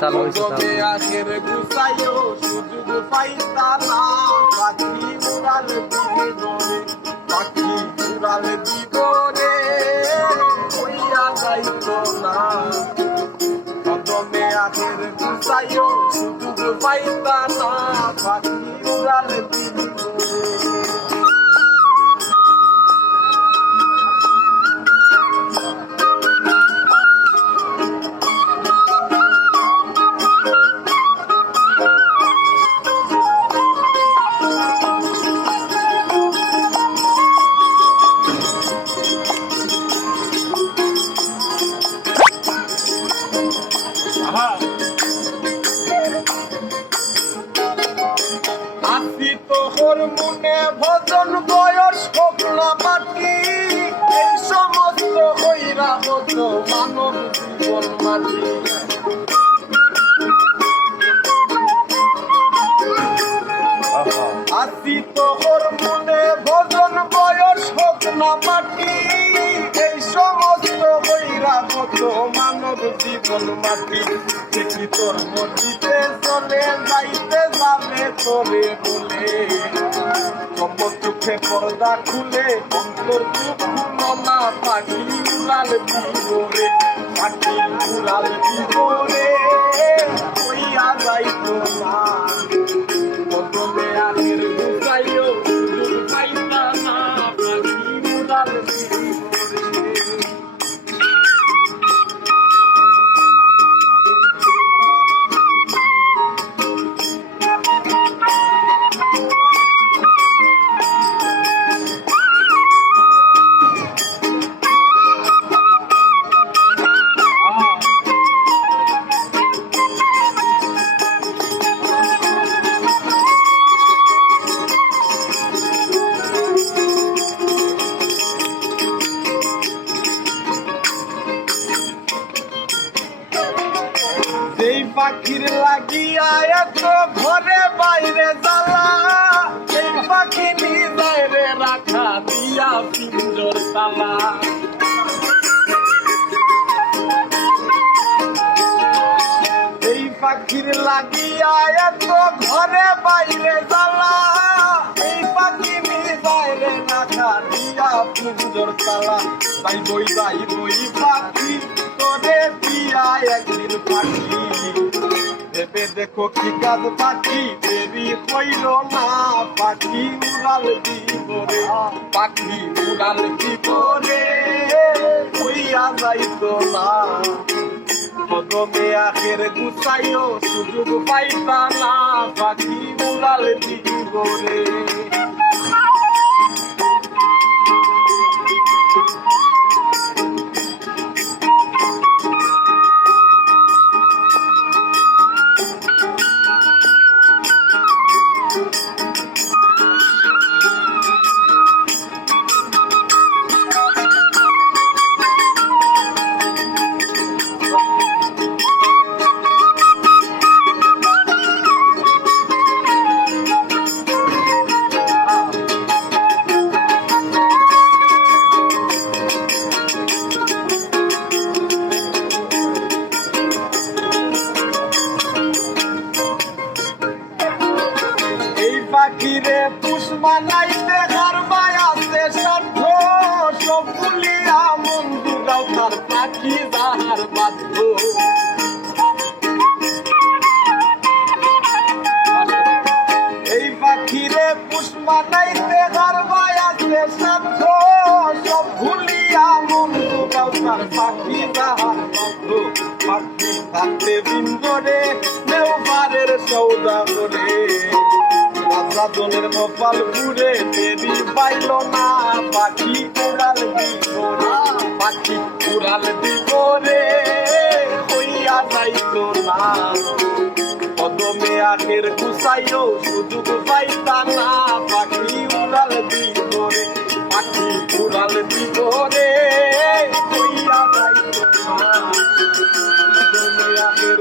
চালু হয়েছে আখের গুছাইও সুযোগ পাইতা না পাখি উড়াল দিবরে পাখি উড়াল দিবরে হইয়া যাইতো না কদমে আখের গুছাইও সুযোগ পাইতা না পাখি উড়াল দিবরে আসি তোর মনে ভজন বয়স হোক না মাটি এই সমস্ত হইরা হতো মানব জীবন মাটি আসি তোর মনে ভজন বয়স হোক না মাটি এই সমস্ত হইরা হতো মানব জীবন মাটি দেখি তোর মসজিদে চলে যাইতে যাবে তোরে বলে কপট চোখে পর্দা খুলে অন্তর খুলো না পাখি উড়াল দিবরে পাখি উড়াল দিবরে হইয়া যাইতো না কদমে আখের গুছাইও সুযোগ পাইতা না পাখি উড়াল দিবরে এই পাখির লাগিয়া এত ঘরে বাইরে জ্বালা এই পাখি নিজেরে রাখা দিয়া পিঞ্জর তালা এই পাখির লাগিয়া এত ঘরে বাইরে জ্বালা এই পাখি নিজেরে রাখা দিয়া পিঞ্জর তালা তাই বই পাখি তোরে দিয়া একদিন পাখি ভেবে দেখো কি কাজ পাখি দেরি হইল না পাখি উড়াল দিবরে পাখি উড়াল দিবরে হইয়া যাইতো না কদমে আখের গুছাইও সুযোগ পাইতা না পাখি উড়াল দিবরে পাখিরে পুষ বানাইতে ঘরবায় আছে সাধ্য সব ভুলিয়া মন দুগাও তার পাখি যাহার বাধ্য এই পাখিরে পুষ বানাইতে ঘরবায় আছে সাধ্য সব ভুলিয়া মন দুগাও তার পাখি যাহার বাধ্য পাখি থাকতে বিন্দরে নেওয়ারের সৌদা করে রাজনের কপাল ঘুরে দেরি পাইল না পাখি উড়াল দিবরে পাখি উড়াল দিবরে হইয়া যাইতো না কদমে আখের গুছাইও সুযোগ পাইতা না পাখি উড়াল দিবরে পাখি উড়াল দিবরে হইয়া যাইতো না কদমে আখের